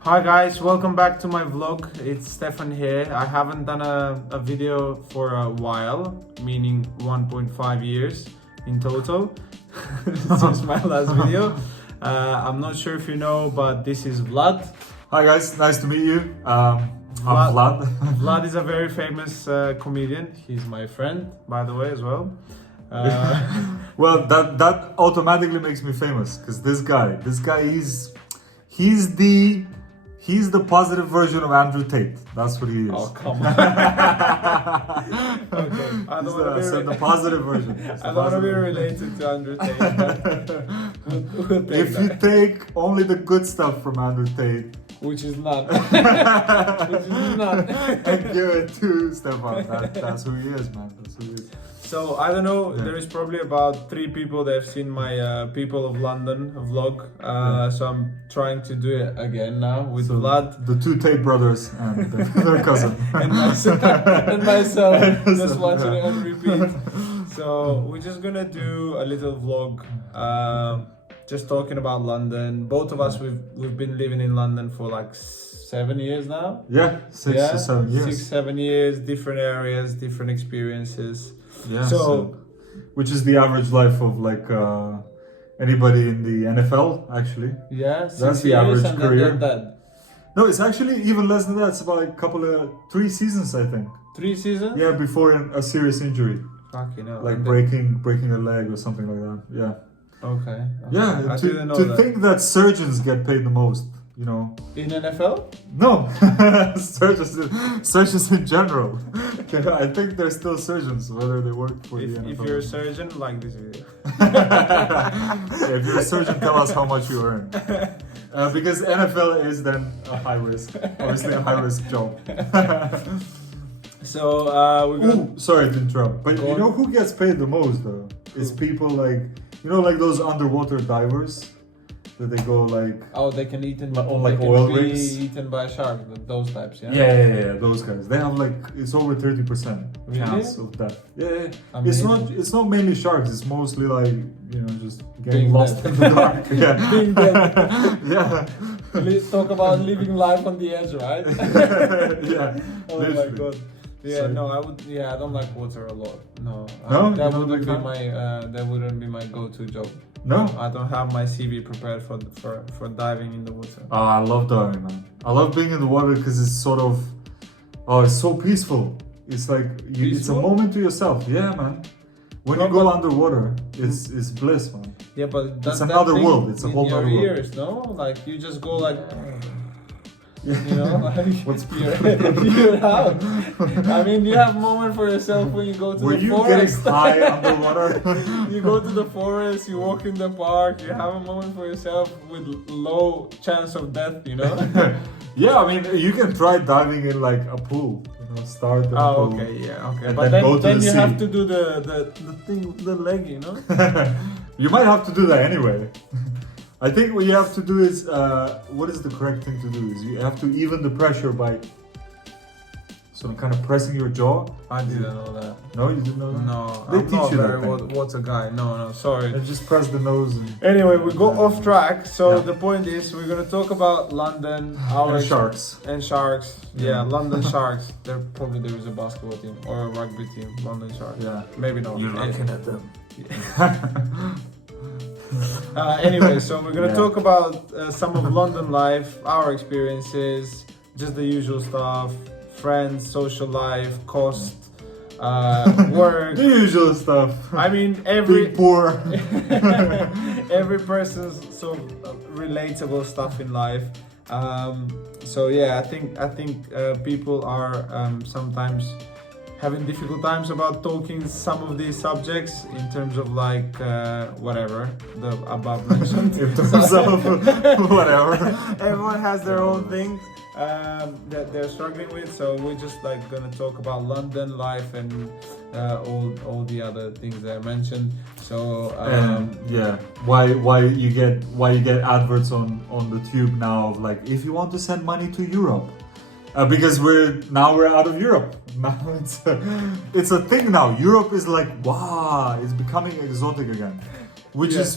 Hi guys, welcome back to my vlog. It's Stefan here. I haven't done a video for a while, meaning 1.5 years in total since my last video. I'm not sure if you know, but this is Vlad. Hi guys, nice to meet you. I'm Vlad. Vlad is a very famous comedian. He's my friend, by the way, as well. Well, that automatically makes me famous because this guy, he's the positive version of Andrew Tate. That's what he is. Oh, come on. Okay. I Said the positive version. I don't want to be related to Andrew Tate. But If you take only the good stuff from Andrew Tate, which is none. Which is none. and give it to Stefan, that's who he is, man. That's who he is. So, I don't know, Yeah. there is probably about 3 people that have seen my People of London vlog. So I'm trying to do it again now with So Vlad. the two Tate brothers and their cousin. and myself just watching yeah. it on repeat. So we're just gonna do a little vlog, just talking about London. Both of us, we've been living in London for like 7 years now. Yeah, 6 to 7 years. 6, 7 years, different areas, different experiences. Yeah. So, which is the average life of like anybody in the NFL, actually. yeah, That's 6 the years average and career. then that. No, it's actually even less than that. It's about like 3 seasons, I think. 3 seasons? Yeah, before a serious injury, Fucking hell. like And breaking a leg or something like that. Yeah. Okay. Yeah. I didn't know To that. think that surgeons get paid the most, you know. In NFL? No, surgeons in general. I think they're still surgeons, whether they work for the NFL. If you're a surgeon, like this video. If you're a surgeon, tell us how much you earn. Because NFL is then a high risk, obviously a high risk job. So we're gonna. Ooh, sorry to interrupt, but Go you on. know who gets paid the most though? It's people like, you know, like those underwater divers that they go like. Oh, they can eat On, like, they can oil be rigs? eaten by a shark. Those types, yeah. Yeah, those guys. They have like it's over 30% Really? chance of death. Yeah. Amazing. It's not mainly sharks. It's mostly like, you know, just Being getting lost dead. in the dark. Yeah. Being dead. Yeah. Talk about living life on the edge, right? Yeah. Oh my literally. god. Yeah, So- no, I would. Yeah, I don't like water a lot. No, No? You that don't wouldn't like be that? that wouldn't be my go-to job. No. I don't have my CV prepared for diving in the water. Oh, I love diving, man. I love being in the water because it's sort of, it's so peaceful. It's like it's a Peaceful? moment to yourself. Yeah, man. When No, you go but- underwater, it's bliss, man. Yeah, but does It's that another thing world, it's a in whole your other world. ears, no? Like you just go like, you know, like What's you're out. I mean, you have moment for yourself when you go to Were the you forest. getting high underwater? You go to the forest, you walk in the park, you have a moment for yourself with low chance of death, you know? Yeah, I mean, you can try diving in like a pool. You know, start in a Oh, pool. okay, yeah, okay. And But then go to then the you sea. have to do the thing, the leg, you know? You might have to do that anyway. I think what you have to do is, what is the correct thing to do? Is you have to even the pressure by sort of kind of pressing your jaw. I didn't know that. No, you didn't know that? No, They I'm teach not you that very thing. what's a guy. No, sorry. And just press the nose and Anyway, we go off track. So Yeah. the point is, we're gonna talk about London, our and sharks. and Sharks. Yeah, Yeah. London Sharks. There is a basketball team or a rugby team. London Sharks. Yeah. Maybe not. at them. Anyway, so we're gonna Yeah. talk about some of London life, our experiences, just the usual stuff, friends, social life, cost, work. The usual stuff. I mean, every Being poor. every person's sort of relatable stuff in life. So yeah, I think people are sometimes having difficult times about talking some of these subjects in terms of like whatever the above mentioned. In terms of whatever. Everyone has their own thing that they're struggling with, so we're just like gonna talk about London life and all the other things that I mentioned. So Yeah, why you get adverts on the tube now of like, if you want to send money to Europe, because we're out of Europe. Now it's a thing now. Europe is like, wow, it's becoming exotic again, which Yeah. is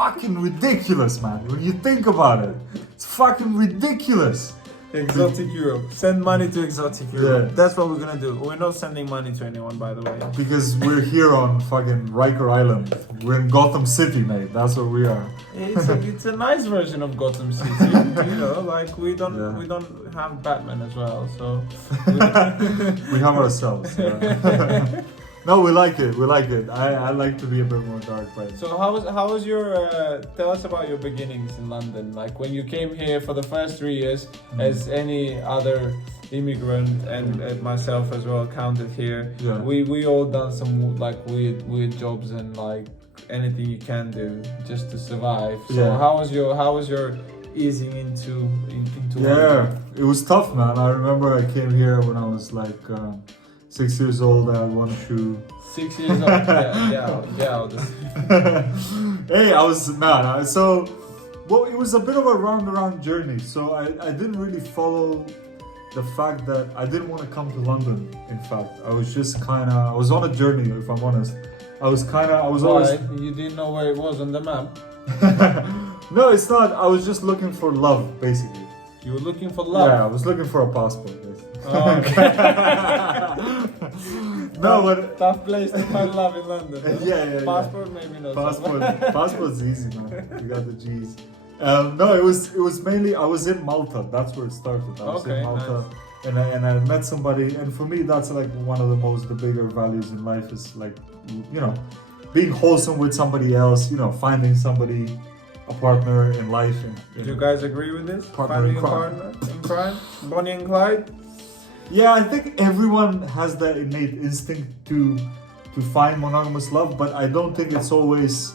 fucking ridiculous, man. When you think about it, It's fucking ridiculous. Exotic Europe. Send money to Exotic Europe. Yeah. That's what we're gonna do. We're not sending money to anyone, by the way. Because we're here on fucking Riker Island. We're in Gotham City, mate. That's where we are. It's a nice version of Gotham City. You know, like we don't have Batman as well, so We have ourselves. Yeah. No, we like it. We like it. I like to be a bit more dark, right? So how was your? Tell us about your beginnings in London. Like when you came here for the first 3 years, as any other immigrant and myself as well counted here. Yeah. We all done some like weird jobs and like anything you can do just to survive. So Yeah. how was your easing into Yeah, London? it was tough, man. I remember I came here when I was like 6 years old. I had one shoe. 6 years old. Yeah. Hey, I was man. Well, it was a bit of a round journey. So I didn't really follow the fact that I didn't want to come to London. In fact, I was just I was on a journey. If I'm honest, I was Why? always. You didn't know where it was on the map? No, it's not. I was just looking for love, basically. You were looking for love? Yeah, I was looking for a passport, basically. Oh, okay. No, but Tough place to find love in London. Huh? yeah. Passport, maybe not. Passport's easy, man. You got the G's. No, it was mainly I was in Malta. That's where it started. I was Okay, in Malta, nice. and I met somebody, and for me, that's like one of the bigger values in life is like, you know, being wholesome with somebody else. You know, finding somebody, a partner in life. And Do you guys agree with this? Partner Finding in a crime. partner in crime? Bonnie and Clyde? Yeah, I think everyone has that innate instinct to find monogamous love, but I don't think it always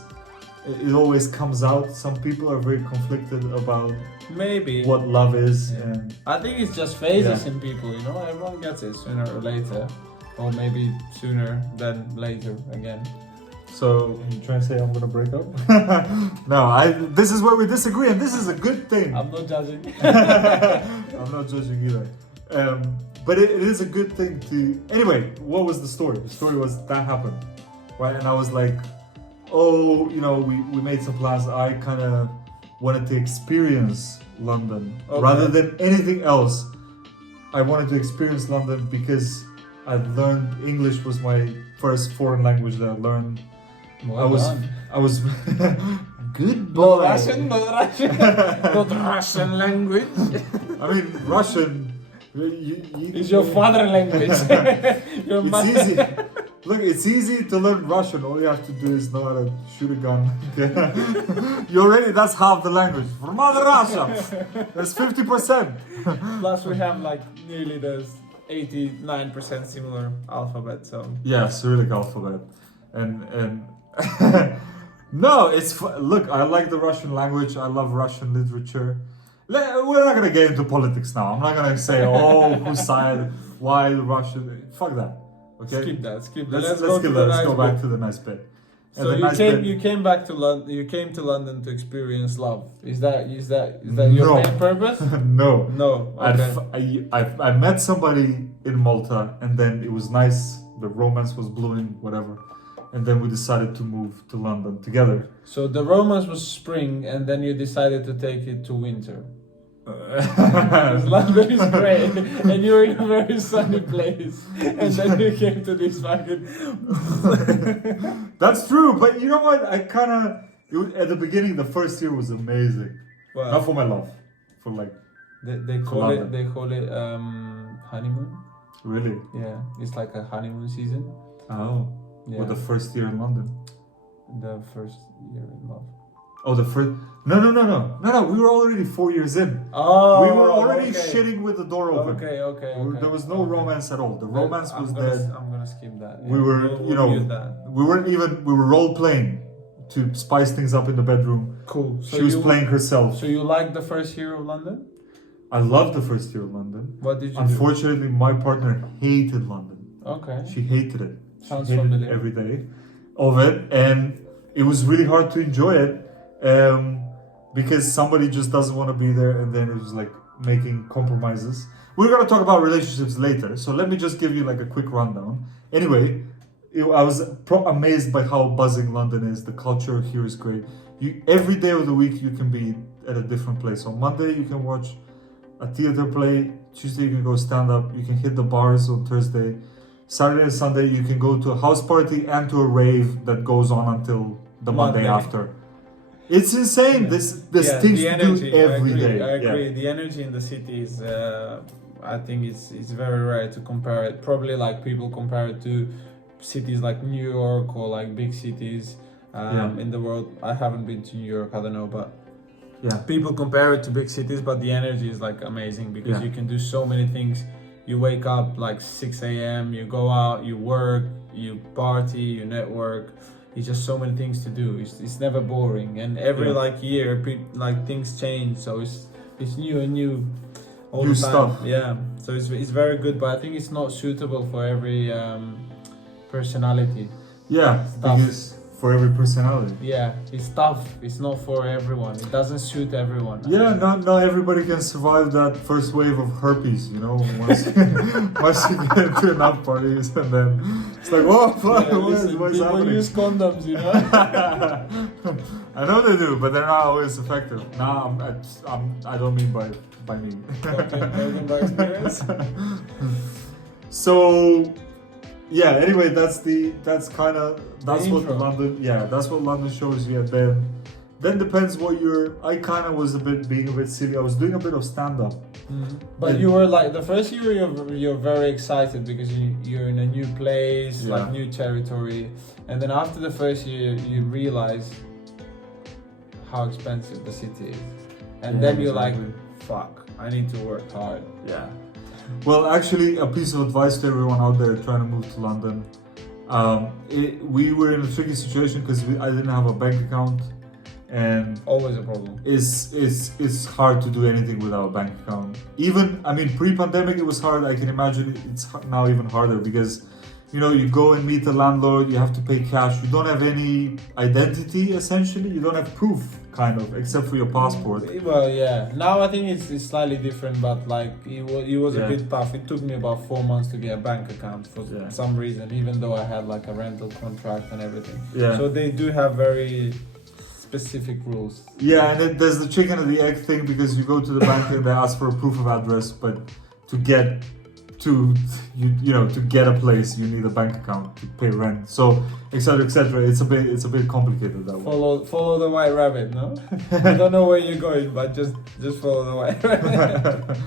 comes out. Some people are very conflicted about Maybe. what love is, Yeah. and I think it's just phases Yeah. in people, you know? Everyone gets it sooner or later. Or maybe sooner than later again. so you trying to say I'm gonna break up? No, this is where we disagree, and this is a good thing. I'm not judging. I'm not judging either. But it is a good thing to. Anyway, what was the story? The story was that happened, right? And I was like, oh, you know, we made some plans. I kind of wanted to experience London rather than anything else. I wanted to experience London because I'd learned English was my first foreign language that I learned. Well done. I was good Not boy. Russian, not Russian language. I mean, Russian. It's your father language. Your It's mother. easy. Look, it's easy to learn Russian. All you have to do is know how to shoot a gun. That's half the language. From Mother Russia, that's 50%. Plus we have like nearly the 89% similar alphabet, so. Yeah, Cyrillic alphabet, and no, look. I like the Russian language. I love Russian literature. We're not gonna get into politics now. I'm not gonna say, oh, whose side, why Russia. Fuck that. Okay. Skip that. Let's go skip to that. the Let's nice go back bit. to the nice bit. And So the nice bit- you came back to London. You came to London to experience love. Is that your No. main purpose? No. No. I'd Okay. f- I met somebody in Malta, and then it was nice. The romance was blooming, whatever. And then we decided to move to London together. So the romance was spring, and then you decided to take it to winter. Because London is great, and you're in a very sunny place, and then you came to this fucking. That's true, but you know what? At the beginning, the first year was amazing. Well, Not for my love, for like they call London. it honeymoon. really. Yeah, it's like a honeymoon season. Oh, Yeah, with the first year in London. the first year in love. Oh, the first. No. We were already 4 years in. Oh, We were already okay. shitting with the door open. Okay. There was no romance at all. The romance was I'm dead. gonna skip that. We were, We'll mute that. we were role playing to spice things up in the bedroom. Cool. She was playing herself. So you liked the first year of London? I loved the first year of London. What did you Unfortunately, my partner hated London. do? Okay. She hated it. Sounds She hated familiar. every day of it, and it was really hard to enjoy it because somebody just doesn't want to be there, and then it was like making compromises. We're gonna talk about relationships later, so let me just give you like a quick rundown. Anyway, I was amazed by how buzzing London is. The culture here is great. Every day of the week you can be at a different place. On Monday you can watch a theater play. Tuesday you can go stand up. You can hit the bars on Thursday. Saturday and Sunday you can go to a house party and to a rave that goes on until the Monday after. It's insane. Yeah. There's things the to energy, do every day. I agree. The energy in the city is, I think it's very rare to compare it. Probably like people compare it to cities like New York or like big cities in the world. I haven't been to New York, I don't know, but people compare it to big cities, but the energy is like amazing because you can do so many things. You wake up like 6 a.m., you go out, you work, you party, you network. It's just so many things to do. It's never boring, and every like year, like things change. So it's new and new, all new the time. stuff. Yeah. So it's very good, but I think it's not suitable for every personality. Yeah, Stuff. because for every personality. Yeah, it's tough. It's not for everyone. It doesn't suit everyone. Yeah, not everybody can survive that first wave of herpes, you know, once, once you get into enough parties and then it's like, whoa, what's people happening? use condoms, you know. I know they do, but they're not always effective. Nah, I don't mean by me. Talking by experience. So, yeah. Anyway, that's what intro. London shows you. And then depends what I kind of was being a bit silly. I was doing a bit of stand up. But you were like the first year you're very excited because you're in a new place, like new territory, and then after the first year you realize how expensive the city is, and then you're like, fuck, I need to work hard. Yeah. Well, actually, a piece of advice to everyone out there trying to move to London. We were in a tricky situation because I didn't have a bank account, and always a problem. It's hard to do anything without a bank account. Even, I mean, pre-pandemic it was hard. I can imagine it's now even harder because, you know, you go and meet the landlord, you have to pay cash. You don't have any identity, essentially. You don't have proof, kind of, except for your passport. Well, yeah. Now I think it's slightly different, but like it was a bit tough. It took me about 4 months to get a bank account for some reason, even though I had like a rental contract and everything. Yeah. So they do have very specific rules. Yeah, and then there's the chicken and the egg thing because you go to the bank and they ask for a proof of address, but to get to get a place you need a bank account to pay rent, so etc. It's a bit complicated that way. Follow the white rabbit, no? I don't know where you're going, but just follow the white rabbit.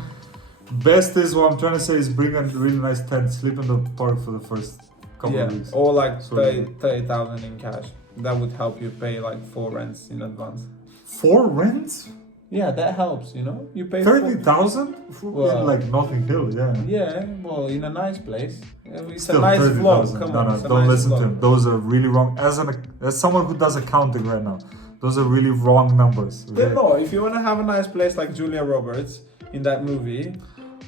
Best is what I'm trying to say is bring a really nice tent, sleep in the park for the first couple of weeks. Or like 30,000 in cash. That would help you pay like 4 rents in advance. 4 rents? Yeah, that helps, you know. You pay 30,000? Well, in like Notting Hill, Yeah, well, in a nice place. It's Still a nice 30,000. vlog. Come on, No, don't listen vlog. to him. Those are really wrong. As someone who does accounting right now, those are really wrong numbers. Okay? No, if you want to have a nice place like Julia Roberts in that movie.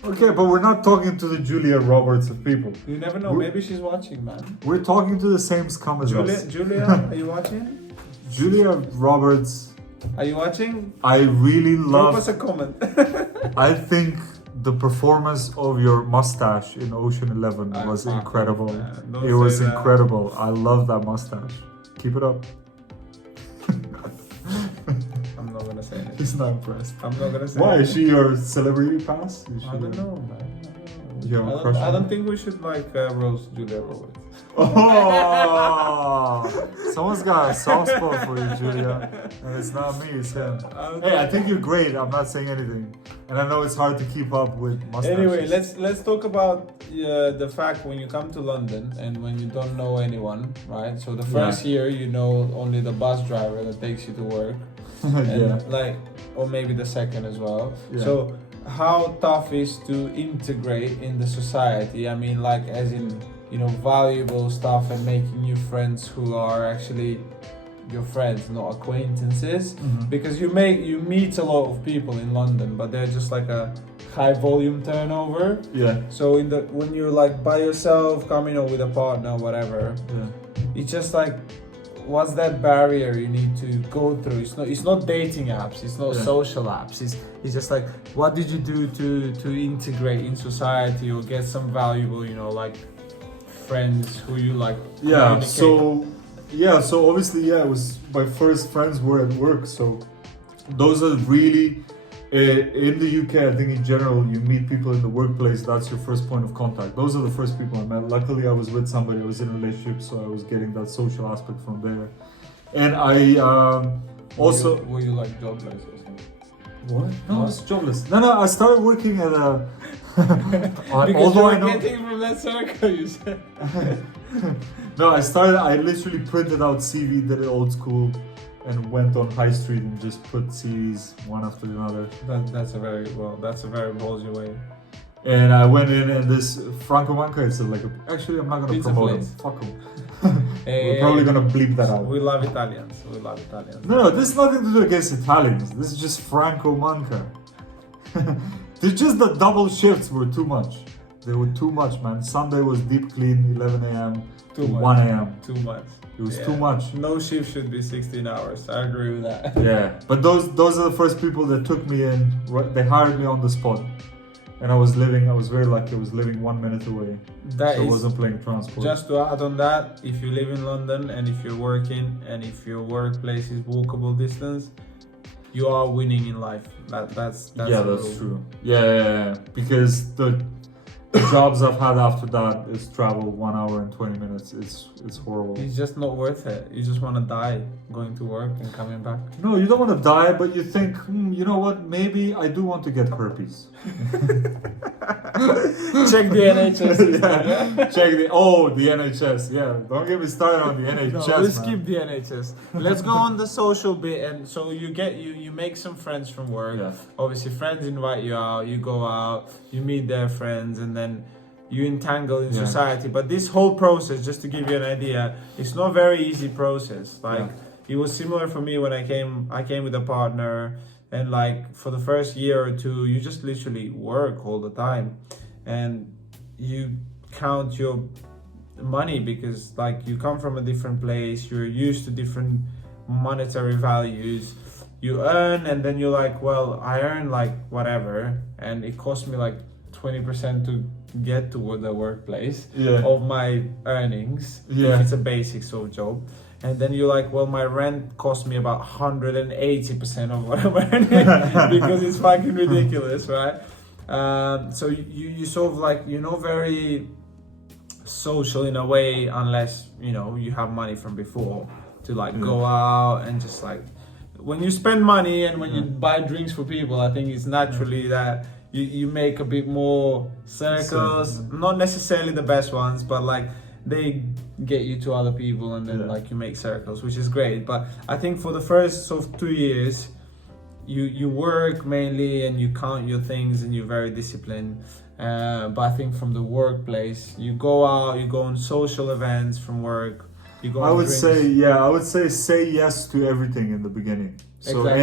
Okay, but we're not talking to the Julia Roberts of people. You never know. Maybe she's watching, man. We're talking to the same scum as us. Julia, are you watching? Julia Roberts. Are you watching? I really love. Drop us a comment. I think the performance of your mustache in Ocean 11 was incredible. It was incredible. I love that mustache. Keep it up. I'm not gonna say it. He's not impressed. I'm not gonna say Why? it. Is she your celebrity pass? I don't know, man. You have a crush on I her? don't think we should like roast Julia Roberts. Oh, someone's got a soft spot for you, Julia, and it's not me, it's him. Hey, I think you're great. I'm not saying anything, and I know it's hard to keep up with mustaches. Anyway, let's talk about the fact when you come to London and when you don't know anyone, right? So the first year you know only the bus driver that takes you to work, and like, or maybe the second as well. Yeah. So how tough is to integrate in the society? I mean, like as in, you know, valuable stuff and making new friends who are actually your friends, not acquaintances. Because you meet a lot of people in London, but they're just like a high volume turnover. Yeah. So when you're like by yourself, coming or with a partner, whatever, it's just like, what's that barrier you need to go through? It's not dating apps, it's not social apps. It's just like, what did you do to integrate in society or get some valuable, you know, like friends who you like. So obviously it was my first friends were at work, so those are really in the UK. I think in general, you meet people in the workplace. That's your first point of contact. Those are the first people I met. Luckily, I was with somebody. I was in a relationship, so I was getting that social aspect from there. And I also were you like jobless or something? what? No, I What? was jobless. No, I started working at a. Because although you I were know. getting from that circle, you said. No, I literally printed out CV, did it old school, and went on high street and just put CVs one after another. That's a very ballsy way. And I went in and this Franco Manca, it's like actually I'm not gonna Pizza promote him. place. Fuck him. We're probably gonna bleep that out. We love Italians. We love Italians. No, this is nothing to do against Italians. This is just Franco Manca. It's just the double shifts were too much. They were too much, man. Sunday was deep clean, 11 a.m. to Too much. 1 a.m. Too much. It was Yeah. too much. No shift should be 16 hours. I agree with that. Yeah, but those are the first people that took me in. They hired me on the spot, and I was very lucky. I was living 1 minute away, That so I is wasn't playing transport. just to add on that. If you live in London and if you're working and if your workplace is walkable distance, you are winning in life. That's yeah, the that's rule. true. Yeah, because the jobs I've had after that is travel 1 hour and 20 minutes. It's horrible. It's just not worth it. You just want to die going to work and coming back. No, you don't want to die, but you think, you know what? Maybe I do want to get herpes. Check the NHS. Yeah. Check the NHS. Yeah, don't get me started on the NHS. No, let's man. skip the NHS. Let's go on the social bit, and so you make some friends from work. Yeah. Obviously, friends invite you out. You go out, you meet their friends, and then you entangle in Yeah. society. But this whole process, just to give you an idea, it's not a very easy process. Like it was similar for me when I came. I came with a partner. And like for the first year or two, you just literally work all the time, and you count your money because like you come from a different place, you're used to different monetary values. You earn, and then you're like, well, I earn like whatever, and it cost me like 20% to get to the workplace of my earnings. Yeah. If it's a basic sort of job. And then you're like, well, my rent cost me about 180% of what I'm earning because it's fucking ridiculous, right? So you sort of like, very social in a way, unless, you have money from before to like go out and just like, when you spend money and when you buy drinks for people, I think it's naturally that you make a bit more circles, not necessarily the best ones, but like, they get you to other people and then like you make circles, which is great. But I think for the first sort of 2 years, you work mainly and you count your things and you're very disciplined. But I think from the workplace, you go out, you go on social events from work. You go. I would drinks. say yes to everything in the beginning. So Exactly.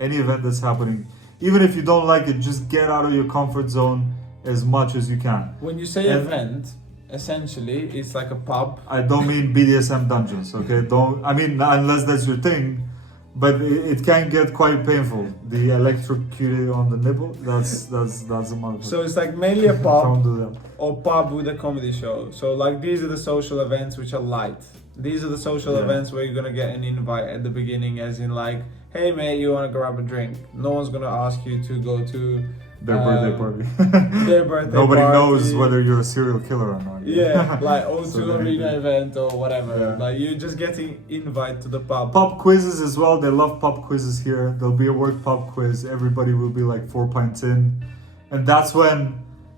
any event that's happening, even if you don't like it, just get out of your comfort zone as much as you can. When you say event, essentially it's like a pub. I don't mean BDSM dungeons, okay? Unless that's your thing, but it can get quite painful. The electrocuted on the nipple, that's a motherfucker. So it's like mainly a pub Don't do that. or pub with a comedy show. So like these are the social events which are light. These are the social events where you're gonna get an invite at the beginning, as in like, hey mate, you wanna grab a drink? No one's gonna ask you to go to Their birthday party. their birthday Nobody party. knows whether you're a serial killer or not. Yeah, like O2 So Arena event or whatever. Yeah. Like you're just getting invite to the pub. Pub quizzes as well. They love pub quizzes here. There'll be a work pub quiz. Everybody will be like 4 pints in. And that's when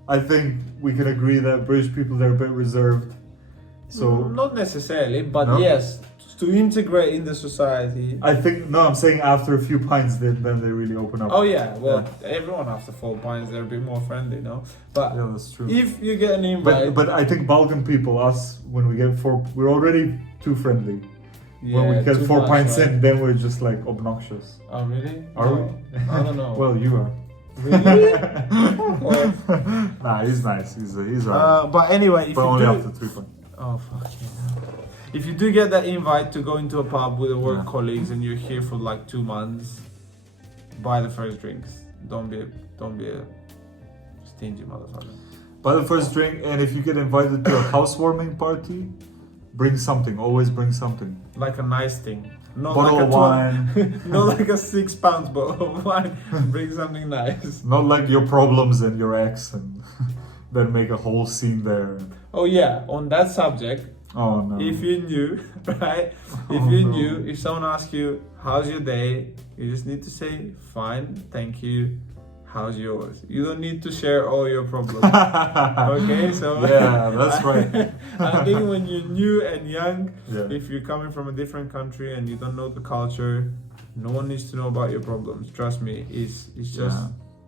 I think we can agree that British people, they're a bit reserved. So Not necessarily, but No? yes, to integrate in the society. I'm saying after a few pints, then they really open up. Oh yeah, well, everyone after 4 pints, they're a bit more friendly, no? But Yeah, that's true. if you get an invite, But I think Balkan people, us, when we get we're already too friendly. When we get too 4 much, pints right? in, then we're just like obnoxious. Oh really? Are we? I don't know. Well, you are. Really? Or- Nah, he's nice. He's alright. but anyway, if But you only do, after 3 pints. oh fuck yeah. If you do get that invite to go into a pub with the work Yeah. colleagues and you're here for like 2 months, buy the first drinks. Don't be a stingy motherfucker. Buy the first drink, and if you get invited to a housewarming party, bring something. Always bring something. Like a nice thing. Not bottle of wine. Not like a 6 pounds bottle of wine. Bring something nice. Not like your problems and your ex, and then make a whole scene there. Oh yeah, on that subject, Oh no. if you knew, right? If Oh, you no. knew, if someone asks you, how's your day? You just need to say, fine, thank you. How's yours? You don't need to share all your problems. Okay, so Yeah, that's right. I think when you're new and young, Yeah. if you're coming from a different country and you don't know the culture, no one needs to know about your problems. Trust me, it's just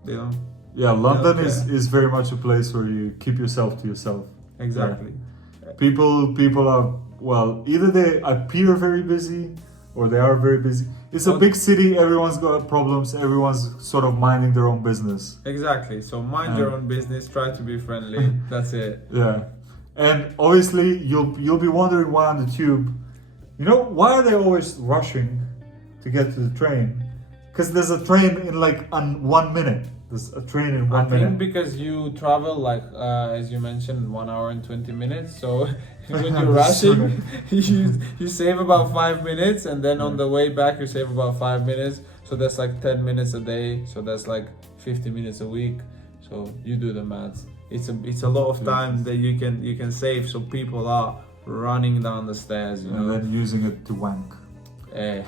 you know Yeah, London Okay. is very much a place where you keep yourself to yourself. exactly. People are, well, either they appear very busy or they are very busy. It's a big city, everyone's got problems, everyone's sort of minding their own business. Exactly. So mind your own business. Try to be friendly. That's it. Yeah. And obviously you'll be wondering why on the tube, you know, why are they always rushing to get to the train? Because there's a train in like 1 minute. There's a train in I 1 think minute. because you travel like as you mentioned 1 hour and 20 minutes. So when you're That's rushing, you save about 5 minutes, and then on the way back you save about 5 minutes. So that's like 10 minutes a day. So that's like 50 minutes a week. So you do the maths. It's a lot of time that you can save. So people are running down the stairs. You And know. then using it to wank. Eh,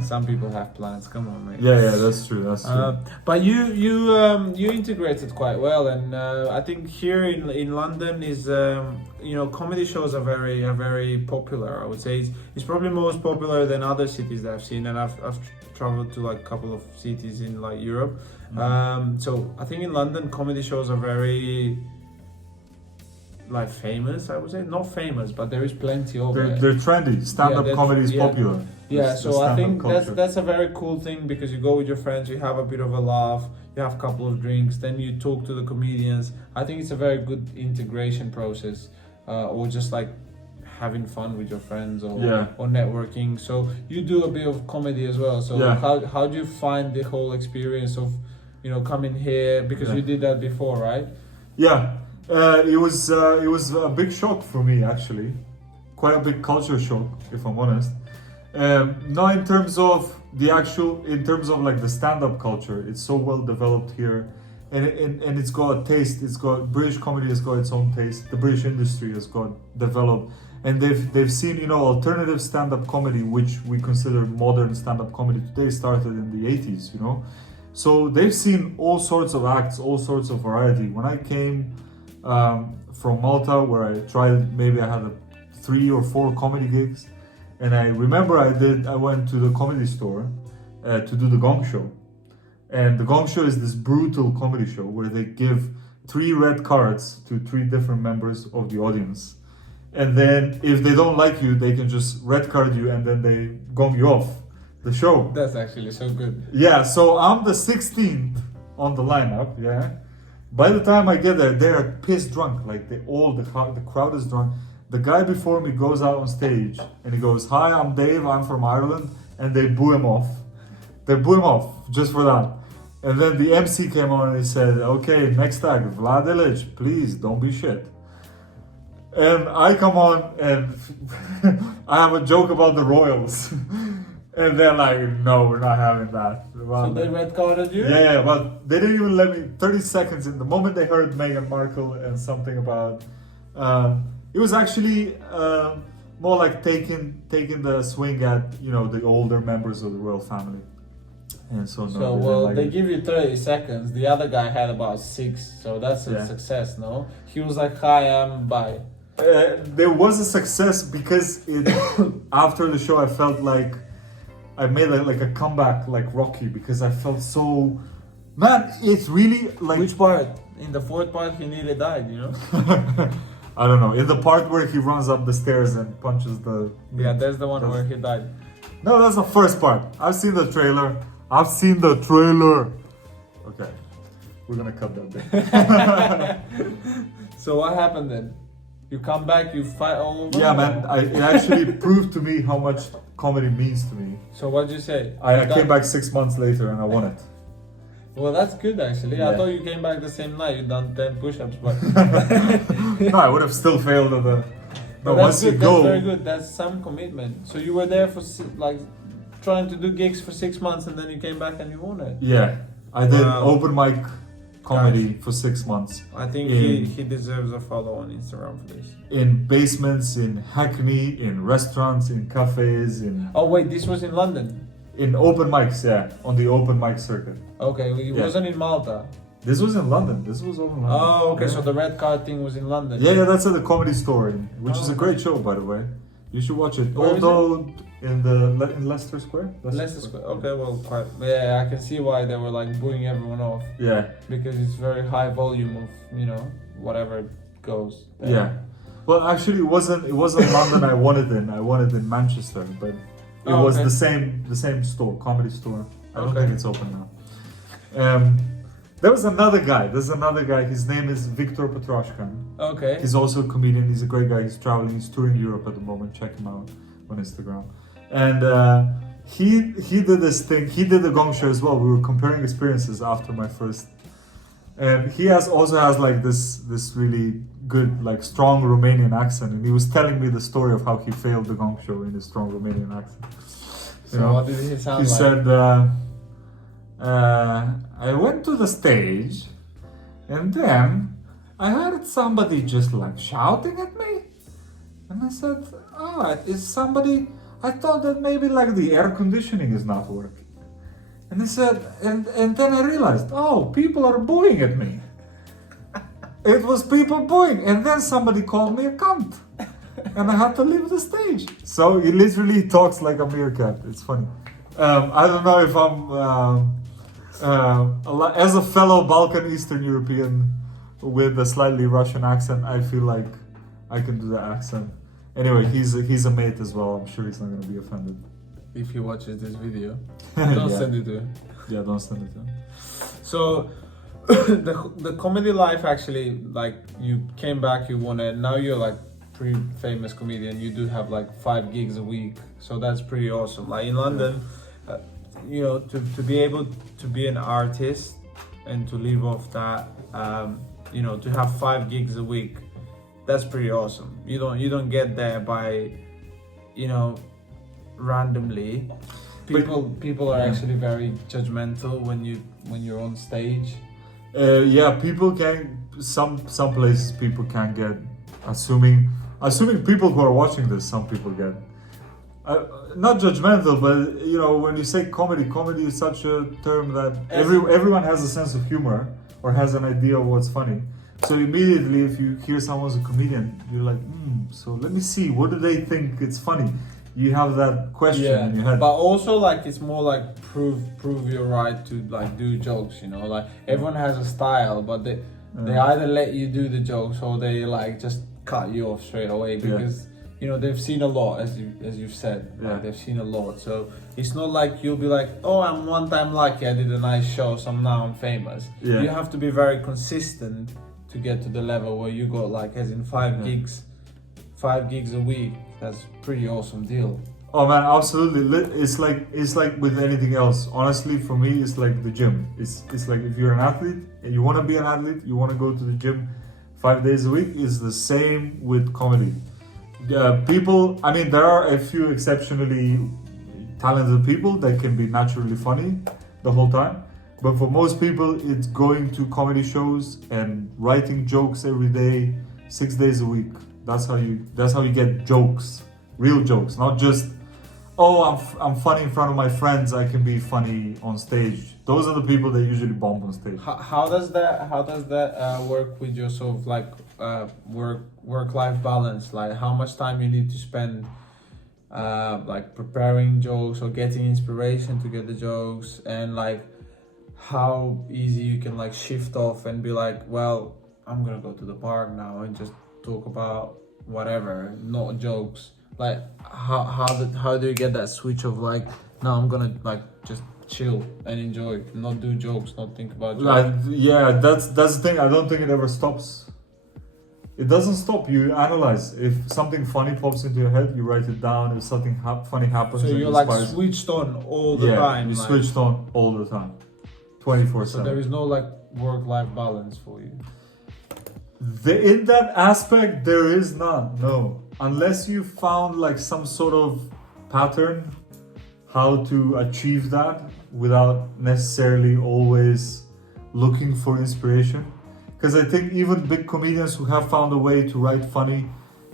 some people have plans. Come on, mate. Yeah, that's true. That's true. But you integrated quite well, and I think here in London is comedy shows are very popular. I would say it's probably most popular than other cities that I've seen, and I've traveled to like a couple of cities in like Europe. So I think in London comedy shows are very like famous. I would say not famous, but there is plenty of it. They're trendy. Stand-up they're comedy is yeah. popular. Yeah, It's the so I stand-up think culture. that's a very cool thing, because you go with your friends, you have a bit of a laugh, you have a couple of drinks, then you talk to the comedians. I think it's a very good integration process, or just like having fun with your friends or networking. So you do a bit of comedy as well. So how do you find the whole experience of coming here, because you did that before, right? Yeah, it was a big shock for me, actually. Quite a big culture shock, if I'm honest. Not in terms of in terms of like the stand-up culture. It's so well developed here, and it's got a taste. British comedy has got its own taste. The British industry has got developed, and they've seen alternative stand-up comedy, which we consider modern stand-up comedy today, started in the 80s. So they've seen all sorts of acts, all sorts of variety. When I came from Malta, where I had 3 or 4 comedy gigs, and I remember I went to the comedy store to do the Gong Show, and the Gong Show is this brutal comedy show where they give 3 red cards to 3 different members of the audience, and then if they don't like you, they can just red card you, and then they gong you off the show. That's actually so good. Yeah, so I'm the 16th on the lineup. Yeah, by the time I get there, they're pissed drunk. Like the crowd is drunk. The guy before me goes out on stage and he goes, "Hi, I'm Dave. I'm from Ireland," and they boo him off. They boo him off just for that. And then the MC came on and he said, "Okay, next act, Vlad Ilich. Please don't be shit." And I come on and I have a joke about the royals. And they're like, "No, we're not having that." So they red carded you? Yeah, but they didn't even let me 30 seconds in. The moment they heard Meghan Markle and something about it was actually more like taking the swing at the older members of the royal family. And so they give you 30 seconds. The other guy had about 6, so that's a success, no? He was like, "Hi, I'm bi." There was a success because after the show I felt like I made like a comeback like Rocky, because I felt so, man, it's really like... Which part? In the 4th part he nearly died, I don't know, in the part where he runs up the stairs and punches the... Yeah, there's the one where he died. No, that's the first part. I've seen the trailer. Okay, we're gonna cut that bit. So what happened then? You come back, you fight all over? Yeah, man, it actually proved to me how much comedy means to me. So what did you say? I came back 6 months later and I won it. Well, that's good actually. Yeah. I thought you came back the same night. You done 10 push-ups, but No, I would have still failed at the No, That's once you good. go, That's very good. That's some commitment. So you were there for like trying to do gigs for 6 months, and then you came back and you won it. yeah, I did Wow. open mic comedy for 6 months I think In- he deserves a follow on Instagram for this. in basements, in Hackney, in restaurants, in cafes, Oh wait, this was in London. in open mics, yeah, on the open mic circuit. Okay, it Yeah. wasn't in Malta. This was in London. This was all in London. Oh, okay. Yeah. So the red card thing was in London. Yeah, that's at the Comedy Store, which Oh, is a okay. great show, by the way. You should watch it. Where is Although in Leicester Square. Leicester Square. Okay, well, quite. Yeah, I can see why they were like booing everyone off Yeah, because it's very high volume of whatever goes. there. yeah. Well, actually, it wasn't London. I won it in Manchester, but it Oh, was okay. the same store, Comedy Store. I don't Okay. think it's open now. There was another guy. There's another guy. His name is Victor Petroshkan. Okay. He's also a comedian. He's a great guy. He's traveling. He's touring Europe at the moment. Check him out on Instagram. And he did this thing. He did the Gong Show as well. We were comparing experiences after my first. And he also has like this really good, like strong Romanian accent. And he was telling me the story of how he failed the Gong Show in his strong Romanian accent. So what did he sound He like? said, I went to the stage, and then I heard somebody just like shouting at me. And I said, is somebody... I thought that maybe like the air conditioning is not working. And he said, and then I realized, people are booing at me. It was people booing, and then somebody called me a cunt. And I had to leave the stage. So he literally talks like a meerkat. It's funny. I don't know if I'm... as a fellow Balkan Eastern European with a slightly Russian accent, I feel like I can do the accent. Anyway, he's a mate as well. I'm sure he's not going to be offended. If he watches this video, don't Yeah. send it to him. Yeah, don't send it to him. So the comedy life actually, like you came back, you won it. Now you're like pretty famous comedian. You do have like 5 gigs a week, so that's pretty awesome. Like in London, to be able to be an artist and to live off that, to have 5 gigs a week, that's pretty awesome. You don't get there by, randomly. People are actually very judgmental when you're on stage. Yeah, people can. Some places people can get. Assuming people who are watching this, some people get. Not judgmental, but when you say comedy is such a term that everyone has a sense of humor or has an idea of what's funny. So immediately, if you hear someone's a comedian, you're like, so let me see, what do they think it's funny? You have that question in your head. But also like it's more like prove your right to like do jokes, like everyone has a style, but they either let you do the jokes or they like just cut you off straight away because they've seen a lot, as you've said. Like, they've seen a lot, so it's not like you'll be like, I'm one time lucky, I did a nice show, so now I'm famous. You have to be very consistent to get to the level where you got like as in 5 gigs a week. That's pretty awesome deal. Oh man, absolutely. It's like with anything else. Honestly, for me, it's like the gym. It's like if you're an athlete and you want to be an athlete, you want to go to the gym 5 days a week. It's the same with comedy. There are a few exceptionally talented people that can be naturally funny the whole time. But for most people, it's going to comedy shows and writing jokes every day, 6 days a week. That's how you get jokes, real jokes, not just, I'm funny in front of my friends, I can be funny on stage. Those are the people that usually bomb on stage. How does that work with your sort of like work-life balance? Like how much time you need to spend like preparing jokes or getting inspiration to get the jokes, and like how easy you can like shift off and be like, well, I'm gonna go to the park now and just talk about whatever, not jokes. Like how do you get that switch of like, no, I'm gonna like just chill and enjoy, not do jokes, not think about jokes. That's the thing. I don't think it ever stops. It doesn't stop. You analyze. If something funny pops into your head, you write it down. If something funny happens, so you're like switched on all the time. You switched on all the time, 24/7. So there is no like work-life balance for you. In that aspect, there is none. No, unless you found like some sort of pattern how to achieve that without necessarily always looking for inspiration. Because I think even big comedians who have found a way to write funny,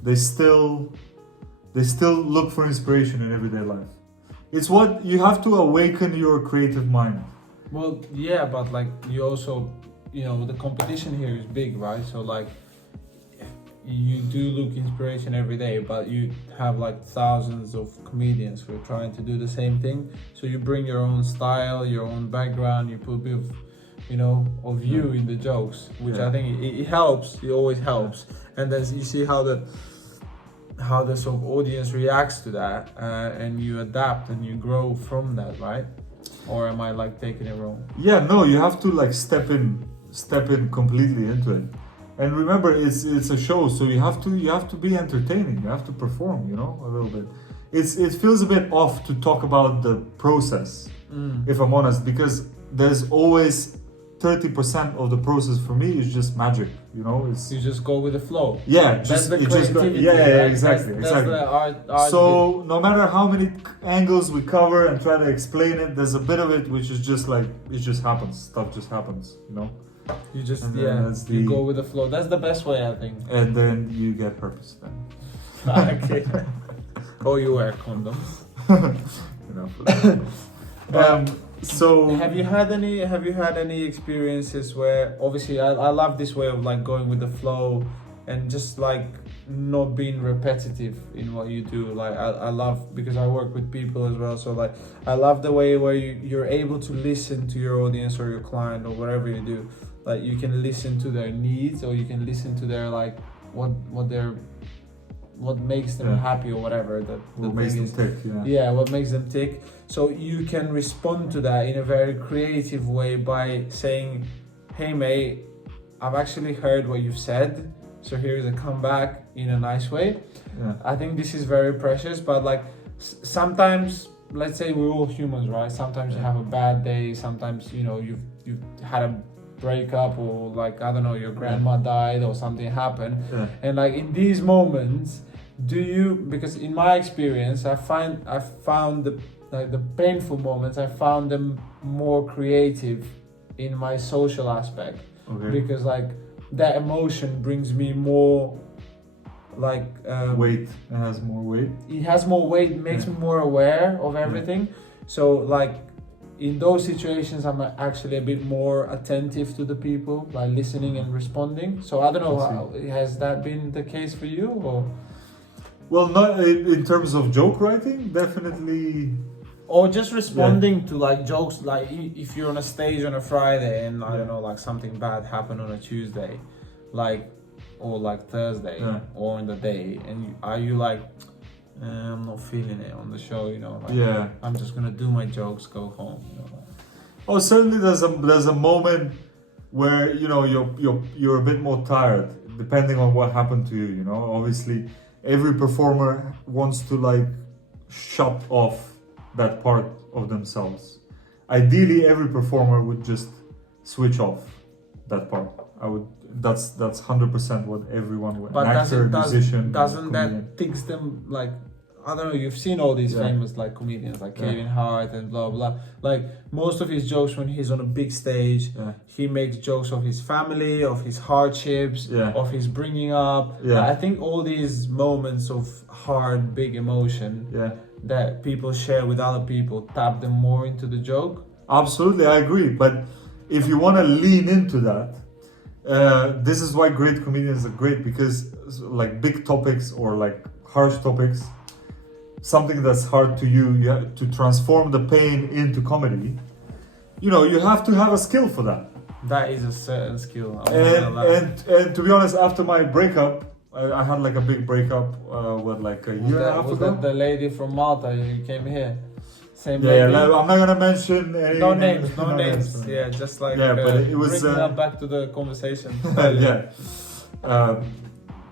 they still look for inspiration in everyday life. It's what you have to awaken your creative mind. Well, yeah, but like you also, the competition here is big, right? So like you do look inspiration every day, but you have like thousands of comedians who are trying to do the same thing. So you bring your own style, your own background, you put a bit of, of you in the jokes, which I think it helps. It always helps, and then you see how the sort of audience reacts to that, and you adapt and you grow from that, right? Or am I like taking it wrong? Yeah, no, you have to like step in completely into it. And remember, it's a show, so you have to be entertaining. You have to perform, a little bit. It feels a bit off to talk about the process, if I'm honest, because there's always 30% of the process for me is just magic, It's you just go with the flow. Yeah, that's the creativity. Exactly. That's the art so no matter how many angles we cover and try to explain it, there's a bit of it which is just like it just happens. Stuff just happens, You just and you go with the flow. That's the best way, I think. And then you get herpes then. Okay. Or you wear condoms. So have you had any experiences where obviously I love this way of like going with the flow and just like not being repetitive in what you do. Like I love, because I work with people as well, so like I love the way where you're able to listen to your audience or your client or whatever you do. Like you can listen to their needs, or you can listen to their like what makes them happy or whatever. What makes them tick, what makes them tick. So you can respond to that in a very creative way by saying, hey mate, I've actually heard what you've said, so here's a comeback in a nice way. I think this is very precious, but like sometimes, let's say we're all humans, right? Sometimes you have a bad day, sometimes you've had a breakup, or like I don't know, your grandma died or something happened, and like in these moments, because in my experience I found the painful moments, I found them more creative in my social aspect, because like that emotion brings me more like weight. It has more weight. It has more weight, makes me more aware of everything. So like in those situations, I'm actually a bit more attentive to the people, like listening and responding. So I don't know, has that been the case for you, or? Well, not in terms of joke writing, definitely. Or just responding to like jokes, like if you're on a stage on a Friday and I don't know, like something bad happened on a Tuesday, like, or like Thursday or in the day, and are you like, I'm not feeling it on the show, like, I'm just gonna do my jokes, go home, Oh, certainly there's a moment where you're a bit more tired, depending on what happened to you. Obviously every performer wants to like shut off that part of themselves. Ideally every performer would just switch off that part. That's 100% what everyone would. But an actor, musician, doesn't comedian. that takes them like, I don't know, you've seen all these famous like comedians like Kevin Hart and blah blah. Like most of his jokes when he's on a big stage, he makes jokes of his family, of his hardships, of his bringing up. I think all these moments of hard, big emotion that people share with other people tap them more into the joke. Absolutely, I agree. But if you want to lean into that, this is why great comedians are great, because like big topics or like harsh topics, something that's hard to you have to transform the pain into comedy. You have to have a skill for that. That is a certain skill. And to be honest, after my breakup, I had like a big breakup. Like a year and a half ago? Was that the lady from Malta who came here? Same lady? I'm not gonna mention any names. No names. Yeah, just like but it was bring that back to the conversation.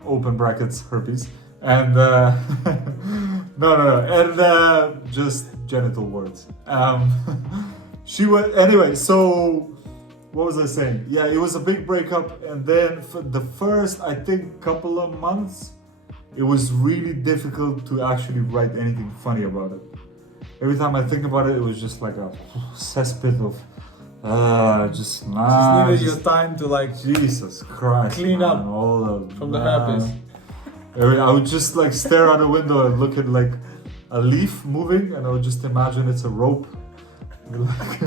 Open brackets herpes and no, and just genital words. She was anyway. So what was I saying? Yeah, it was a big breakup, and then for the first, I think, couple of months, it was really difficult to actually write anything funny about it. Every time I think about it, it was just like a cesspit of, just needed your time to like Jesus Christ, clean man, up all the, from the herpes. I would just like stare out the window and look at like a leaf moving, and I would just imagine it's a rope. Like,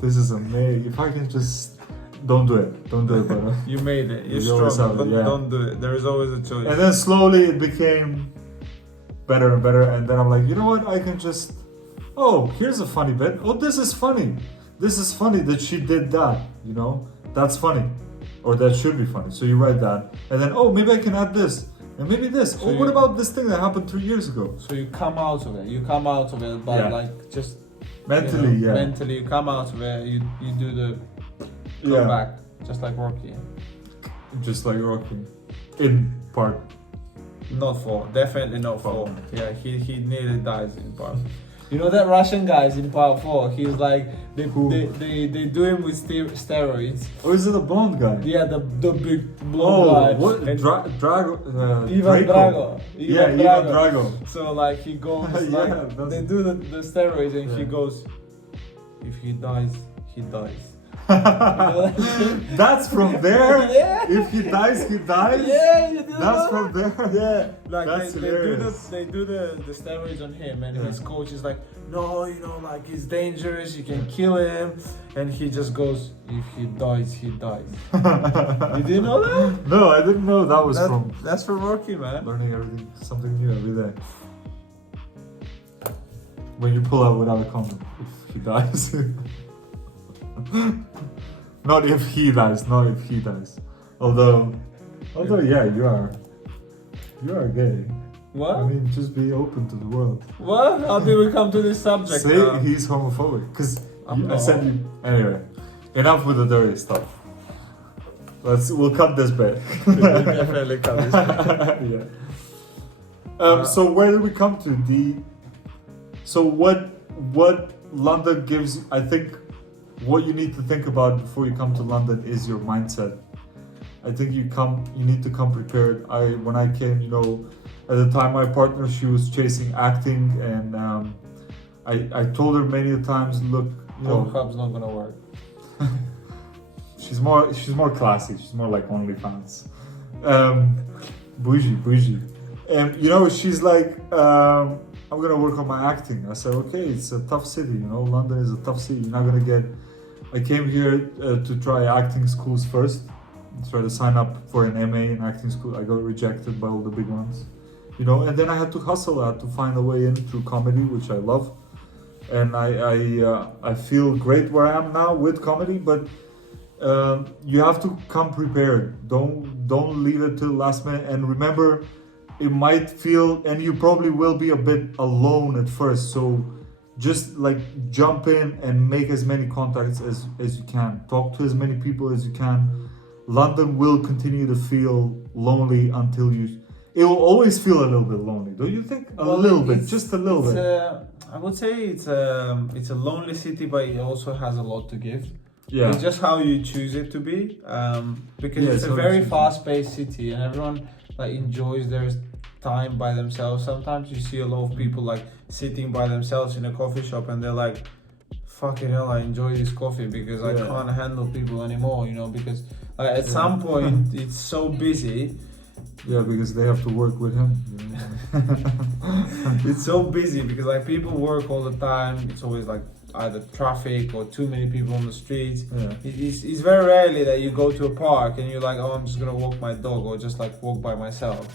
this is amazing. If I can just don't do it, but you made it. You're you always strong. have it, yeah. Don't do it. There is always a choice. And then slowly it became better and better, and then I'm like, you know what? I can just, oh, here's a funny bit. Oh, this is funny. This is funny that she did that. You know, that's funny, or that should be funny. So you write that, and then oh, maybe I can add this. And maybe this. So what about this thing that happened 3 years ago? So you come out of it. You come out of it, but Yeah. like just Mentally, you know, yeah. Mentally, you come out of it. You do the Yeah. comeback, just like Rocky. Just like Rocky. In part. Not 4, definitely not 4. Four. Yeah, he nearly dies in part. You know that Russian guys in part 4. He's like they do him with steroids. Or is it a blonde guy? Yeah, the big blonde guy. What? And Drago? Ivan Draco. Drago. Yeah, Ivan Ivan Drago. So like he goes, Yeah, like that's- they do the steroids, and he Yeah. goes, if he dies, he dies. You know that shit? That's from there? Yeah. If he dies, he dies? Yeah, you didn't That's know from that? there? Yeah, like That's they hilarious. do the steroids on him, and Yeah. his coach is like, no, you know, like he's dangerous, you can kill him, and he just goes, if he dies, he dies. You didn't know that? No, I didn't know that was from That's from Rocky, man. learning everything, something new every day. When you pull out without a condom, if he dies. Not if he dies, not if he dies. Although yeah, you are gay. What? I mean, just be open to the world. What? How did we come to this subject? Say now? he's homophobic, because I'm I said you. Anyway, enough with the dirty stuff. We'll cut this bit. We will definitely cut this. Yeah. So where did we come to? So what London gives? I think what you need to think about before you come to London is your mindset. I think you need to come prepared. When I came, you know, at the time my partner, she was chasing acting, and I told her many times, look, you know, Pornhub's not gonna work. she's more classy. She's more like OnlyFans. Bougie. And you know, she's like, I'm gonna work on my acting. I said, okay, it's a tough city, you know, London is a tough city. You're not gonna get. I came here to try acting schools first. Try to sign up for an MA in acting school. I got rejected by all the big ones, you know. And then I had to hustle. I had to find a way in through comedy, which I love. And I feel great where I am now with comedy, but you have to come prepared. Don't leave it till the last minute. And remember, it might feel, and you probably will be a bit alone at first. So just like jump in and make as many contacts as you can. Talk to as many people as you can. London will continue to feel lonely until you. It will always feel a little bit lonely, don't you think? A little bit, just a little bit. I would say it's a lonely city, but it also has a lot to give. Yeah. It's just how you choose it to be, because Yeah, it's a so very it's- fast-paced city, and everyone like enjoys their time by themselves. Sometimes you see a lot of people like sitting by themselves in a coffee shop, and they're like, "Fucking hell, I enjoy this coffee because I Yeah. can't handle people anymore," you know, because at some point it's so busy. Yeah, because they have to work with him. You know? It's so busy because like people work all the time. It's always like either traffic or too many people on the streets. Yeah. It's very rarely that you go to a park and you're like, oh, I'm just gonna walk my dog or just like walk by myself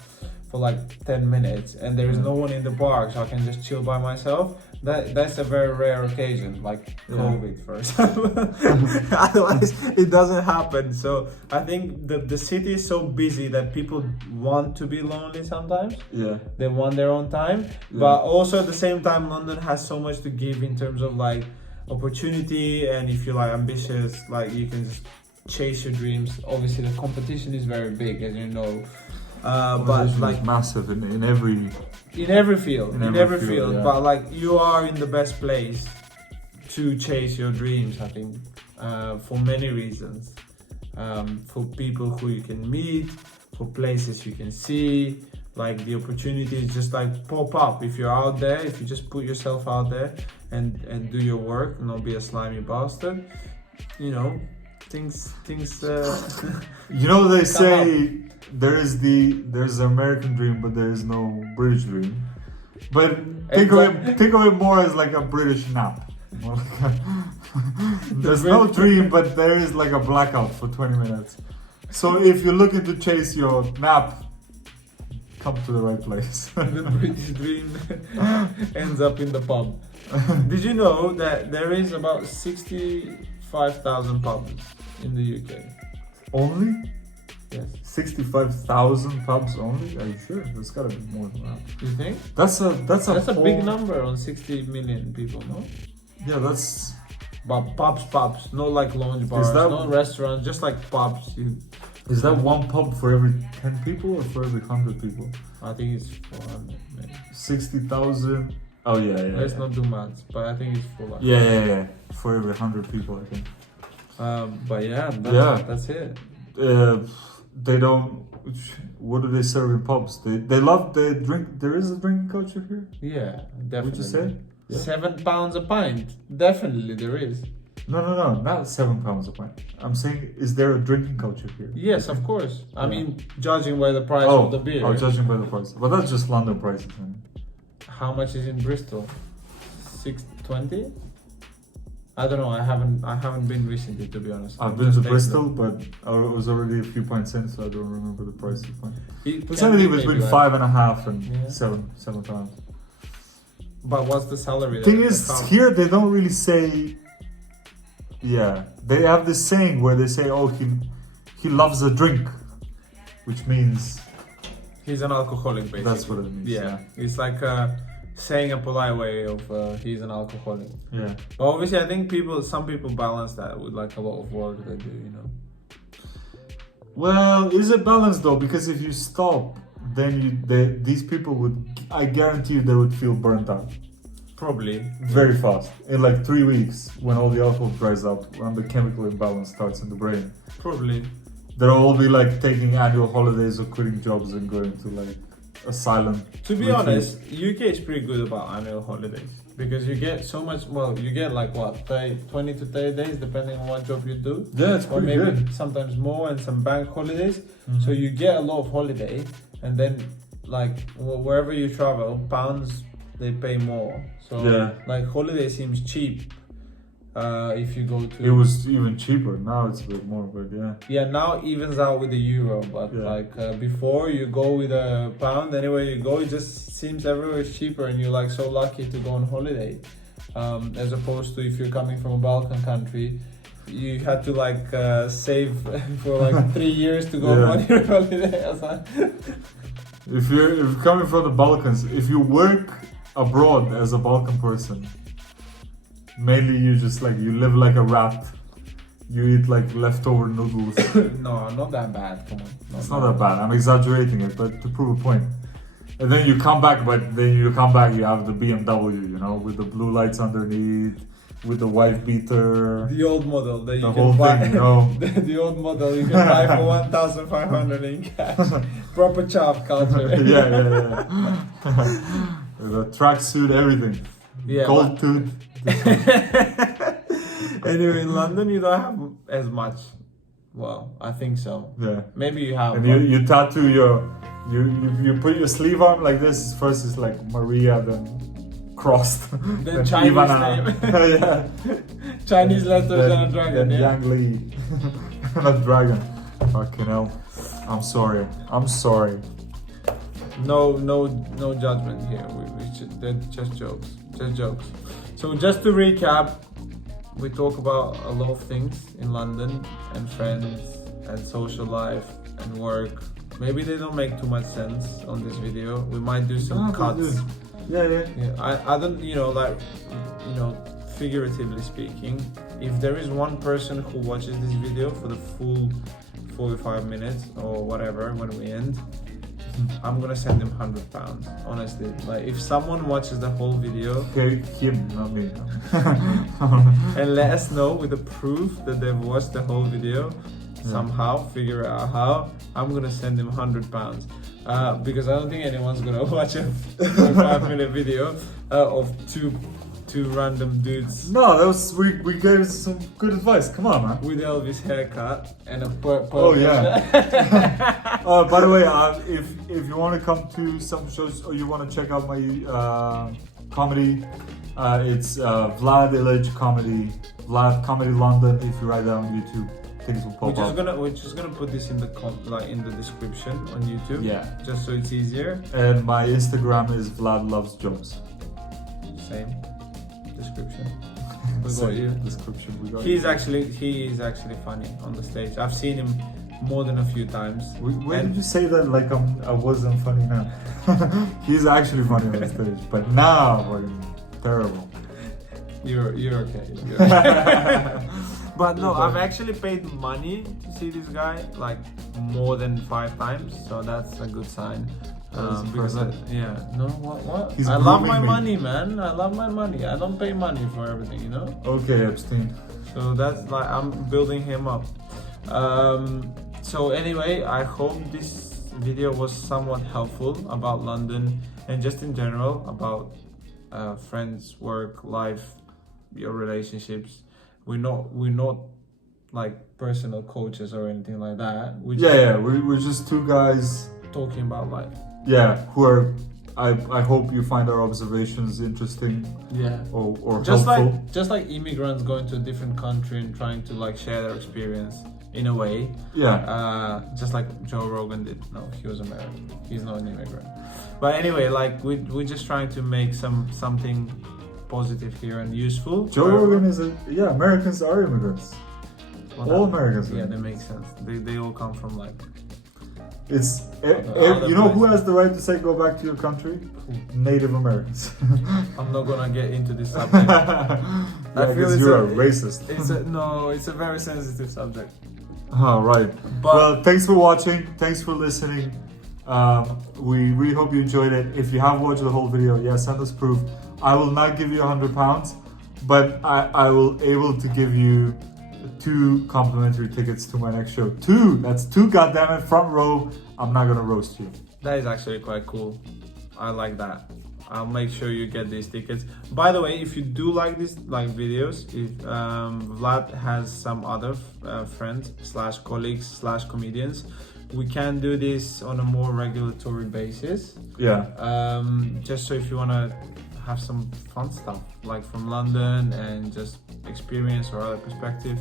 for like 10 minutes and there is no one in the park, so I can just chill by myself. That's a very rare occasion, like COVID, for example. Otherwise, it doesn't happen. So I think the city is so busy that people want to be lonely sometimes. Yeah. They want their own time, but also at the same time, London has so much to give in terms of like opportunity, and if you're like ambitious, like you can just chase your dreams. Obviously, the competition is very big, as you know. But like massive in every field, yeah. but like you are in the best place to chase your dreams, I think. for many reasons. For people who you can meet, for places you can see, like the opportunities just like pop up if you're out there, if you just put yourself out there and do your work, not be a slimy bastard. You know, things You know, they come say there's the American dream, but there is no British dream. But think of it more as like a British nap. More like there's no dream, but there is like a blackout for 20 minutes. So if you're looking to chase your nap, come to the right place. The British dream ends up in the pub. Did you know that there is about 65,000 pubs in the UK? Only? Yes. 65,000 pubs only? Are you sure? There's gotta be more than that. You think? That's a big whole- number on 60 million people, no? Yeah, that's. But pubs, not like lounge bars, that- not restaurants, just like pubs. Is that one pub for every 10 people or for every 100 people? I think it's 400 maybe. 60,000. Oh yeah, yeah. Let's yeah. not do maths, but I think it's for like. Yeah. For every 100 people, I think. But yeah, that's it. They don't. What do they serve in pubs? They love the drink. There is a drinking culture here. Yeah, definitely. Would you say? Yeah. £7 a pint. Definitely there is. No, not £7 a pint. I'm saying, is there a drinking culture here? Yes, of course. I Yeah. mean, judging by the price Oh, of the beer. judging by the price. But that's just London prices. Man. How much is in Bristol? 6.20? I don't know. I haven't been recently, to be honest. I've been to Bristol, but it was already a few pints in, so I don't remember the price of the pint. It's anything between £5.5 and Yeah. seven pounds. But what's the salary? Thing there? is, here they don't really say. Yeah, they have this saying where they say, "Oh, he loves a drink," which means He's an alcoholic, basically. that's what it means. Yeah, it's like saying a polite way of he's an alcoholic. Yeah. But obviously, I think some people balance that with like a lot of work they do, you know. Well, is it balanced though? Because if you stop, then these people would, I guarantee you, they would feel burnt out Probably. very fast in like 3 weeks when all the alcohol dries up and the chemical imbalance starts in the brain. Probably. They'll all be like taking annual holidays or quitting jobs and going to like a silent. To be retreat. honest, UK is pretty good about annual holidays because you get so much. Well, you get like what 20 to 30 days depending on what job you do. Yeah, it's Or pretty maybe good. sometimes more and some bank holidays. Mhm. So you get a lot of holiday, and then like wherever you travel, pounds they pay more. So Yeah. like holiday seems cheap. If you go to It was even cheaper. Now it's a bit more, but yeah. yeah, now it evens out with the euro, but Yeah. like before you go with a pound, anywhere you go, it just seems everywhere is cheaper, and you're like so lucky to go on holiday. As opposed to if you're coming from a Balkan country, you had to like save for like 3 years to go Yeah. on your holiday. If you're coming from the Balkans, if you work abroad as a Balkan person, mainly you just like you live like a rat. You eat like leftover noodles. No, not that bad. Come on, It's not that bad. I'm exaggerating it, but to prove a point. And then you come back, you have the BMW, you know, with the blue lights underneath, with the wife beater. The old model that you The can whole buy. thing, you know. The old model you can buy for 1,500 in cash. Proper chav culture. yeah. The tracksuit, everything. Yeah, Gold tooth. Anyway, in London you don't have as much. Well, I think so. Yeah. Maybe you have. And but- you tattoo you put your sleeve arm like this. First it's like Maria, then crossed. Then Chinese name. Yeah. Chinese letters Then, and a dragon. then Yeah. Yang Li. And a dragon. Fucking hell. I'm sorry. No judgment here. They're just jokes. Just jokes. So just to recap, we talk about a lot of things in London and friends and social life and work. Maybe they don't make too much sense on this video. We might do some cuts. Yeah. Yeah, I don't, figuratively speaking, if there is one person who watches this video for the full 45 minutes or whatever when we end, I'm gonna send him £100. Honestly, like if someone watches the whole video Him, not me. and let us know with the proof that they've watched the whole video, somehow figure out how, I'm gonna send him £100. Because I don't think anyone's gonna watch a 5-minute video of two random dudes. No, that was we gave some good advice. Come on, man. With Elvis haircut and a Oh yeah. By the way, if you want to come to some shows or you want to check out my comedy, it's Vlad Ilich comedy, Vlad Comedy London. If you write that on YouTube, things will pop up. We're just gonna put this in the in the description on YouTube. Yeah. Just so it's easier. And my Instagram is Vlad Loves Jokes. Same description. We got Same you. Description. We got He you. is actually funny on the stage. I've seen him more than a few times. Why did you say that like I wasn't funny now? He's actually funny on the stage, but now fucking terrible. You're okay. You're okay. But no, I've actually paid money to see this guy like more than 5 times, so that's a good sign. Because what? He's I love grooming my me. money, man. I love my money. I don't pay money for everything, you know. Okay, Epstein. So that's like I'm building him up. So anyway, I hope this video was somewhat helpful about London and just in general about friends, work, life, your relationships. We're not like personal coaches or anything like that. We're just two guys. Talking about life. Yeah, who are. I hope you find our observations interesting. Yeah. Or Just helpful. like immigrants going to a different country and trying to like share their experience in a way. Yeah. Just like Joe Rogan did. No, he was American. He's not an immigrant. But anyway, like we're just trying to make something positive here and useful. Joe Rogan is Americans are immigrants. Well, All Americans. Yeah, that makes sense. They all come from like. It's Other you know who places. has the right to say go back to your country? Native Americans. I'm not gonna get into this subject. I feel you're a racist. It's a very sensitive subject. Oh, right. But Well, thanks for watching. Thanks for listening. We really hope you enjoyed it. If you have watched the whole video, send us proof. I will not give you £100, but I will able to give you 2 complimentary tickets to my next show. 2! That's 2, goddammit, front row. I'm not gonna roast you. that is actually quite cool. I like that. I'll make sure you get these tickets. By the way, if you do like these videos, if Vlad has some other friends / colleagues / comedians, we can do this on a more regulatory basis. Yeah. Just so if you wanna have some fun stuff like from London and just experience or other perspective,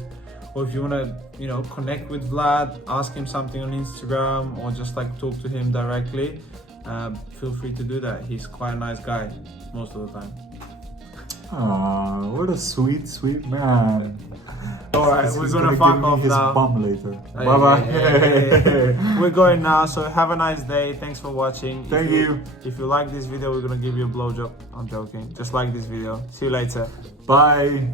or if you want to connect with Vlad, ask him something on Instagram or just like talk to him directly, feel free to do that. He's quite a nice guy most of the time. Aw, what a sweet man. Alright, we're gonna fuck give me off his now. bum later. Hey, Bye bye. hey. We're going now, so have a nice day. Thanks for watching. Thank you. If you like this video, we're gonna give you a blowjob. I'm joking. Just like this video. See you later. Bye.